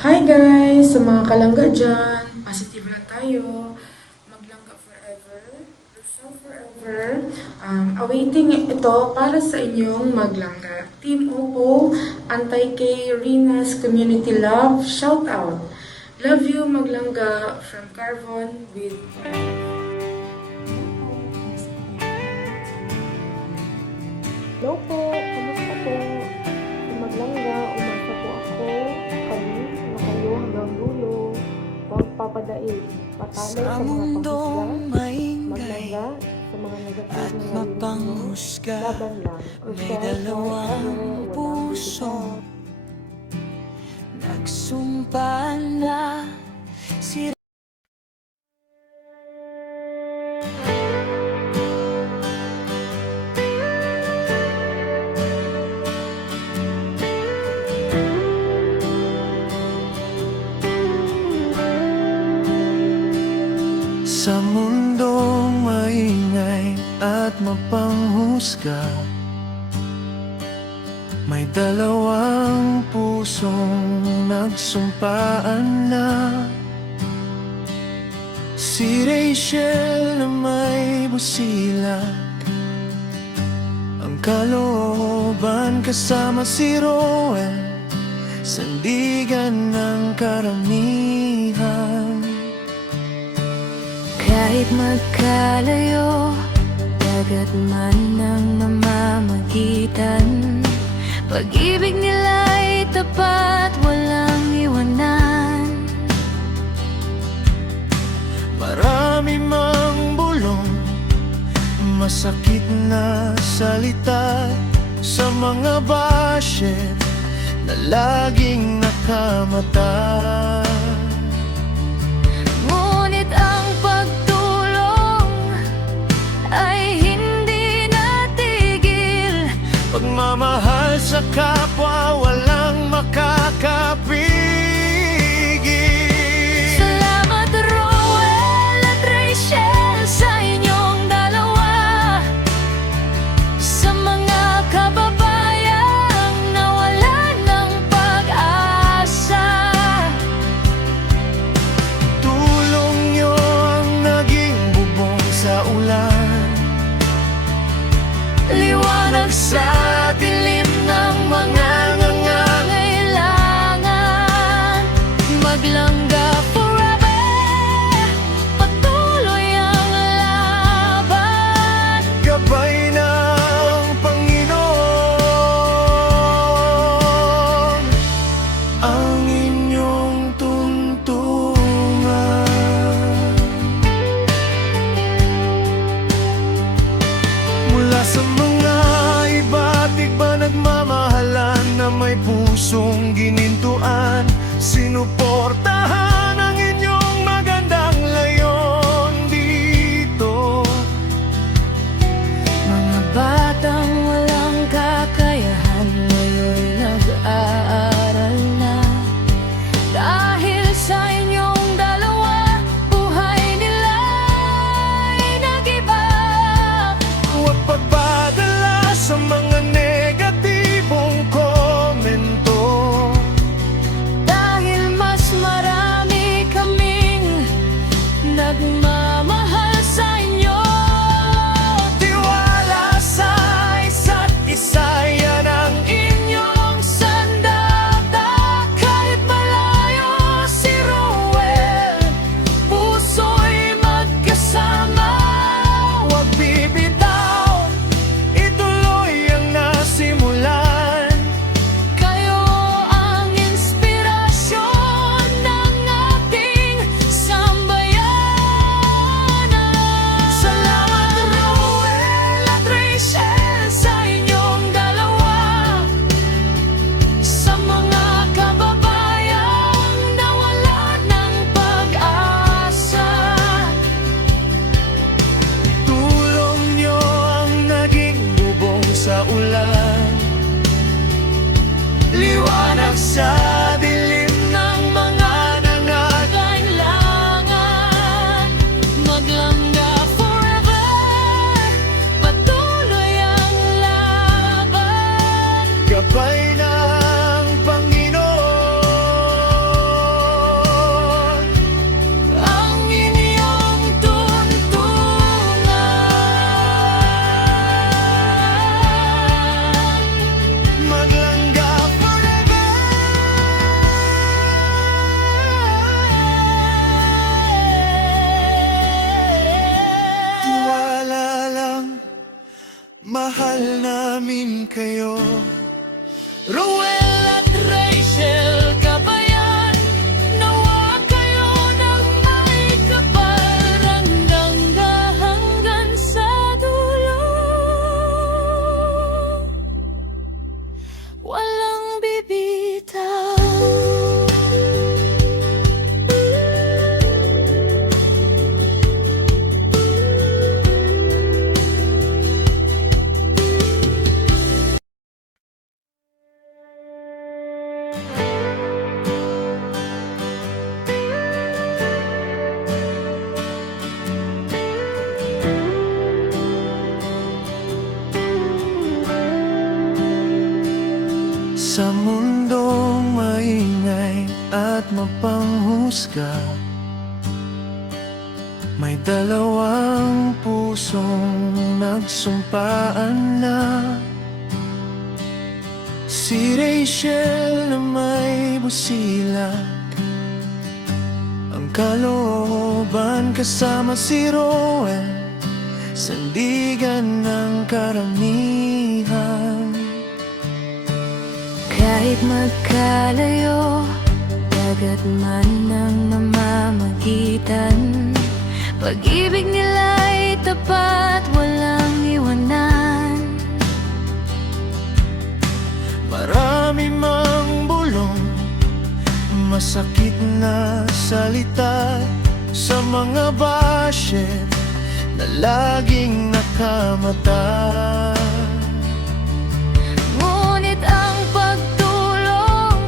Hi guys! Sa mga kalangga dyan, positive na tayo. Maglangga forever. Luzon forever. Awaiting ito para sa inyong maglangga. Team Oppo, Anti-K, Rinas, Community Love, shout out. Love you, maglangga from Carvon with... Hello po, kamusta po? Maglangga, umasa po ako. Kami, na kayo hanggang dulo. Huwag papadaig. Patalay sa mga panghusga. Maglangga sa mga negative na nalilito. Laban lang. May dalawang puso nagsumpa na si sa mundong maingay at mapanghusga, may dalawang pusong nagsumpaan na. Si Rachel na may busila, ang kalooban kasama si Roel, sandigan ng karamihan. Kahit magkalayo, dagat man ang mamamagitan, pag-ibig nila'y tapat, walang iwanan. Marami mang bulong, masakit na salita sa mga basher na laging nakamata. Ngunit ang pagtulong ay hindi natigil. Pagmamahal sa kapwa, walang makakapigil. Salamat Roel at Rachel sa inyong dalawa, sa mga kababayang nawalan ng pag-asa. Ruel at Rachel Kabayan, nawa kayo ng may kapal, hanggang sa dulo. Walang bibitaw. Sa mundong maingay at mapanghusga, may dalawang pusong nagsumpaan na. Si Rachel na may busila, ang kalooban kasama si Roel, sandigan ng karamihan. Kahit magkalayo, dagat man ang namamagitan, pag-ibig nila'y tapat, walang iwanan. Marami mang bulong, masakit na salita sa mga basher na laging nakamata. Ngunit ang pagtulong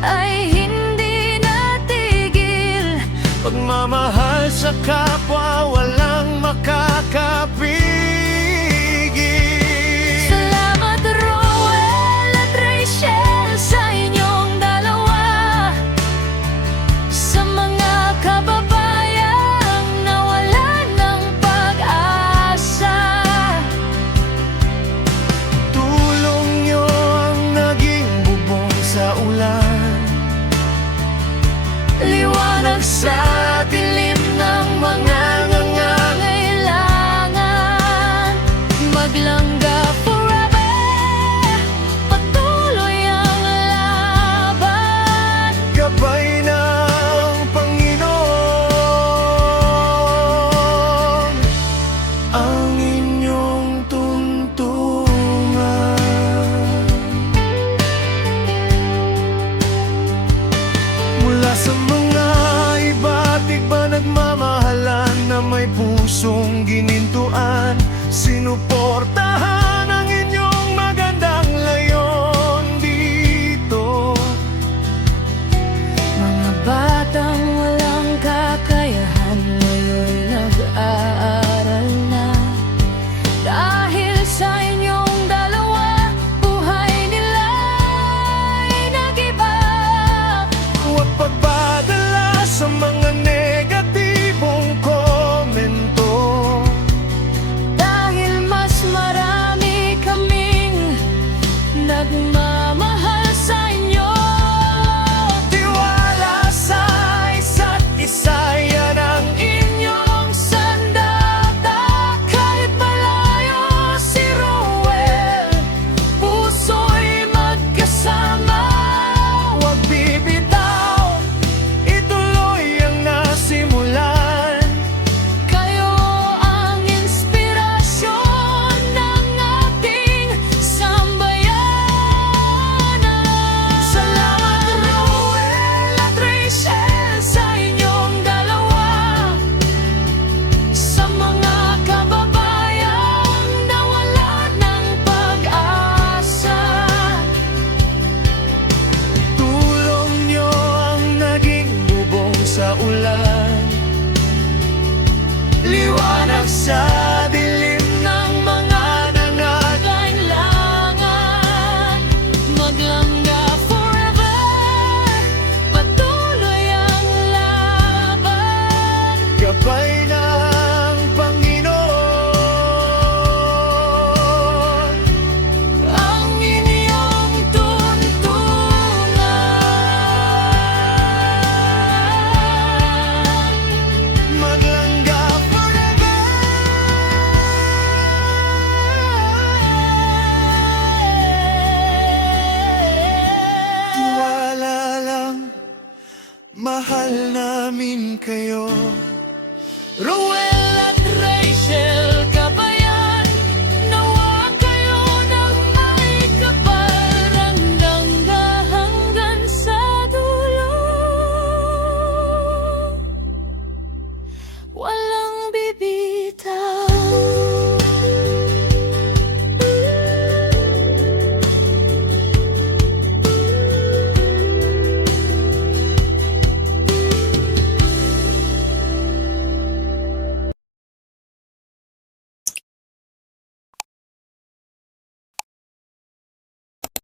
ay hindi natigil. Pagmamahal sa kapwa, walang makakapigil. Salamat Roel at Rachel sa inyong dalawa, sa mga kababayang nawalan ng pag-asa. Tulong nyo ang naging bubong sa ulan, Liwanag sa dilim ng mga nangangailangan. Maglangga forever, patuloy ang laban. gabay ng Panginoon ang inyong tuntungan. Mula sa mga iba't iba nagmamahalan na may pusong ginintuan, sinuportahan ang inyong magandang layon dito. Mga batang walang kakayahan ngayon nag-aaral na. Dahil sa inyong dalawa, buhay nila'y nag-iba. Huwag pagpadala sa mga negatibong komento. Dahil mas marami mahal namin kayo. Rowena